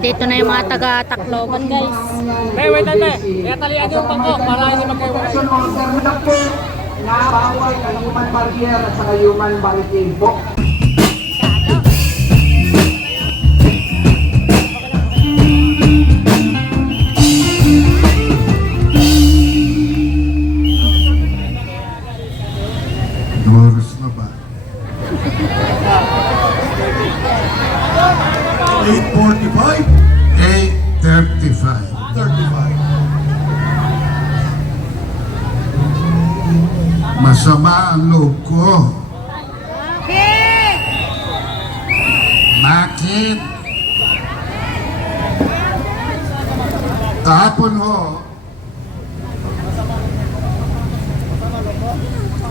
Nandito na yung mga taga Tacloban guys. Hey, wait, wait, wait. Kaya talian yung bangko para hindi magkaiwalay. Action order na po na bawal ang human barrier at saka human barricade po. Masama ang loob ko. Bakit? Kahapon ho,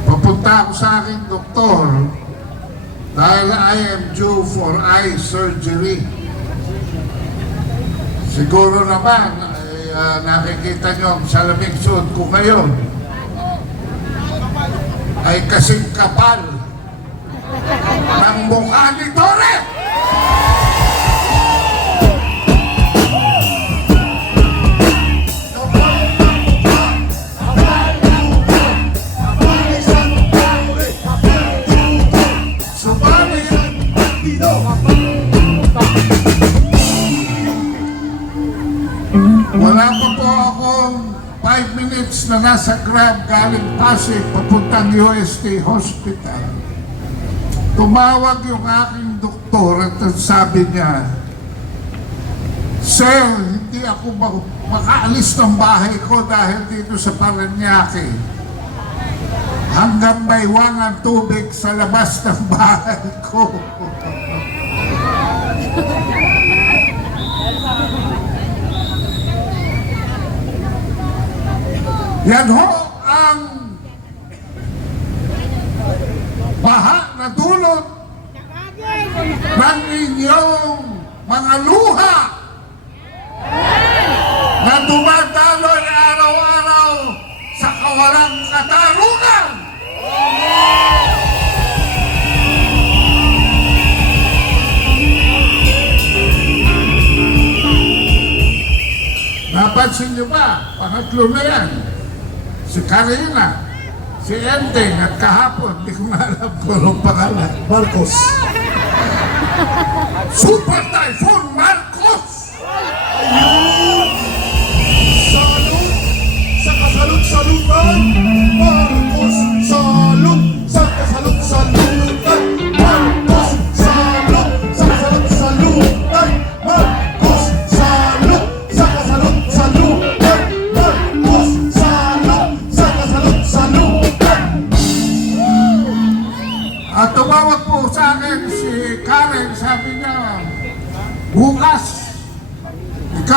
papunta ako sa aking doktor dahil I am due for eye surgery. Siguro naman, ay, ah, nakikita nyo ang salaming suot ko ngayon ay kasing kapal ng mukha ni 5 minutes na nasa Grab galing Pasig papuntang UST Hospital. Tumawag yung aking doktor at sabi niya, Sir, hindi ako ma- makaalis ng bahay ko dahil dito sa Paranaque. Hanggang may ang tubig sa labas ng bahay ko. Yan ho ang baha na dulot ng inyong mga luha na dumadaloy araw-araw sa kawalang katarungan. Napansin niyo ba? Pangatlo na yan. Si Karina, si Enteng at kahapon, hindi ko alam kung anong pangalan. Marcos. Super Typhoon Marcos! Salud sa kasalut-salutan. Marcos, salud sa kasalut-salutan.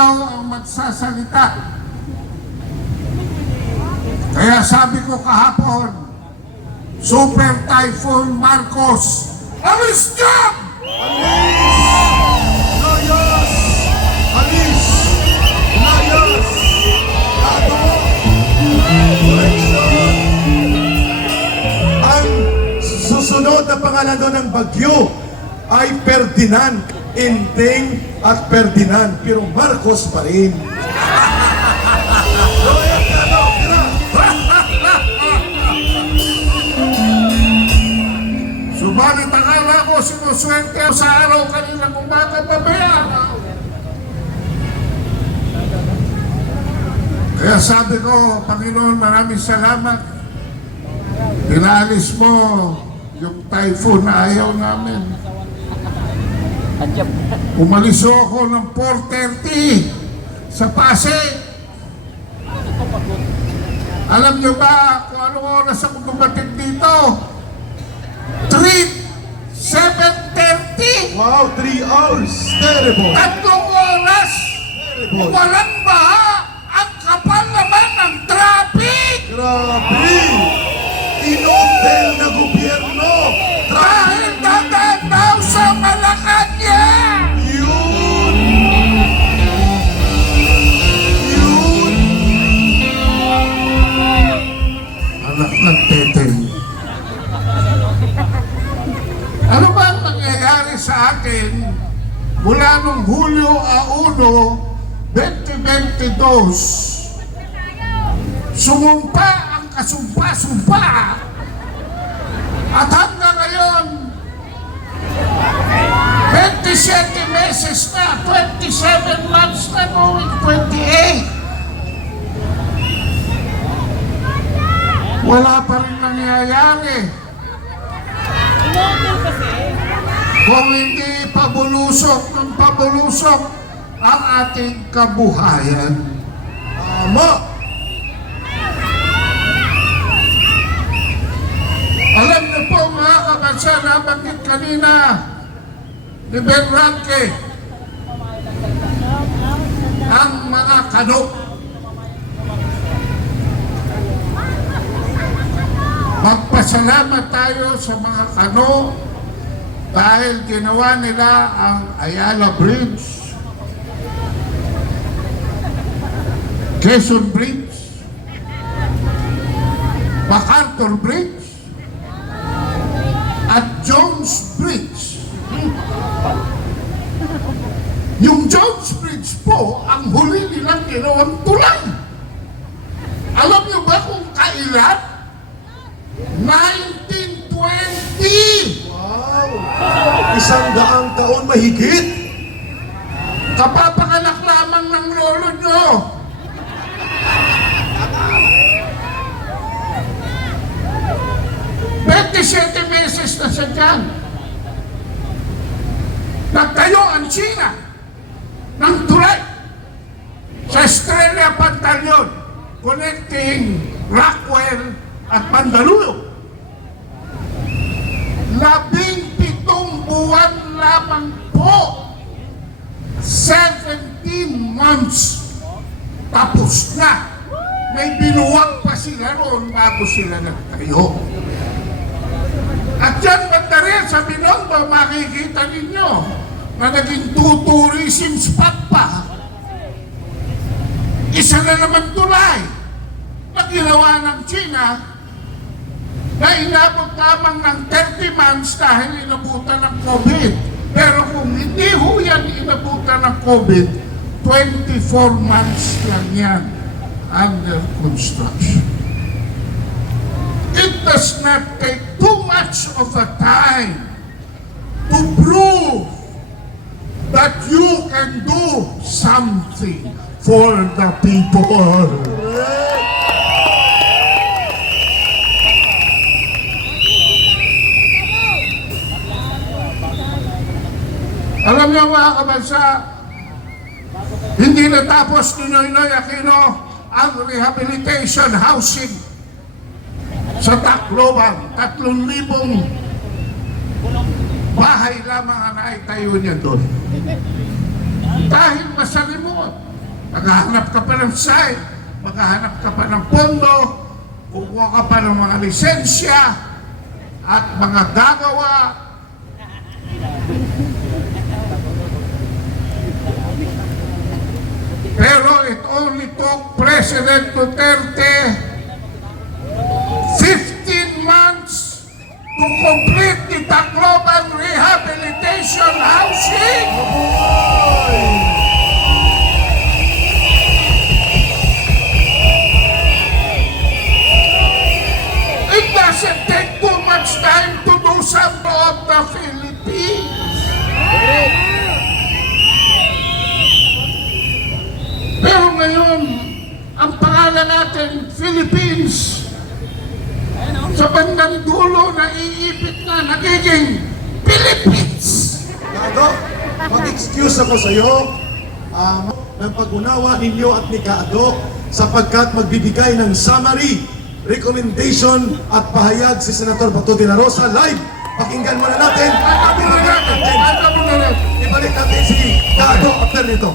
Ikaw ang magsasalita. Kaya sabi ko kahapon, Super Typhoon Marcos, alis ka! Layas! Alis! Layas! Correction! Ang susunod na pangalan ng bagyo ay Ferdinand. Inteng at Ferdinand. Pero Marcos pa rin. Subalit akala ko sinuswerte sa araw kanilang umaga babaya. Kaya sabi ko, Panginoon, maraming salamat. Pinalis mo yung typhoon na ayaw namin. Umalis ako ng 4.30 sa Pasig. Alam niyo ba kung anong oras ako dumating dito? 3, 7.30! Wow, three hours. Terrible. Tatlong oras! Terrible. Walang baha! Ang kapal naman ng traffic! Grabe! Inhotel na gobyerno! Mula nung Hulyo a 2022, sumumpa ang kasumpa-sumpa at hanggang ngayon 27 meses na, 27 months na going 28. Wala pa rin nangyayari. Kung hindi pabulusok ng pabulusok ang ating kabuhayan. Tama! Alam niyo po mga kabansa, nabanggit kanina ni Ben Ranke ang mga kanok. Magpasalamat tayo sa mga kano dahil ginawa nila ang Ayala Bridge, Quezon Bridge, MacArthur Bridge, at Jones Bridge. Yung Jones Bridge po, ang huli nilang ginawang tulay. Alam niyo ba kung kailan? 1920! Isang daang taon mahigit! Kapapanganak lamang ng lolo nyo. Betty meses na siya dyan. Nagtayo ang China ng tulay sa Estrella Pantaleon connecting Rockwell at Mandaluyong. Months tapos na. May binuwag pa sila roon bago sila nagtayo. At yan banda rin sa Binondo, makikita ninyo na naging two tourism spot pa. Isa na naman tulay na ginawa ng China na inabot lamang ng 30 months dahil inabutan ng COVID. Pero kung hindi ho yan inabutan ng COVID, 24 months lang yan under construction. It does not take too much of a time to prove that you can do something for the people. Alam niyo mga kabansa, hindi natapos ni Noynoy Aquino ang rehabilitation housing sa Tacloban. Tatlong libong bahay lamang ang naitayo niya doon. Dahil masalimuot, maghahanap ka pa ng site, maghahanap ka pa ng pondo, kukuha ka pa ng mga lisensya at mga gagawa Pero it only took President Duterte 15 months to complete the Tacloban Rehabilitation Housing. It doesn't take too much time to do some of the Philippines. Pero ngayon, ang pangalan natin, Philippines, sa bandang dulo, naiipit na, nagiging Philippines. Kado, mag-excuse ako sa iyo um, ng pag-unawa ninyo at ni Kado sapagkat magbibigay ng summary, recommendation at pahayag si Senator Bato de la Rosa live. Pakinggan muna natin. Natin? Ibalik natin si Kado after nito.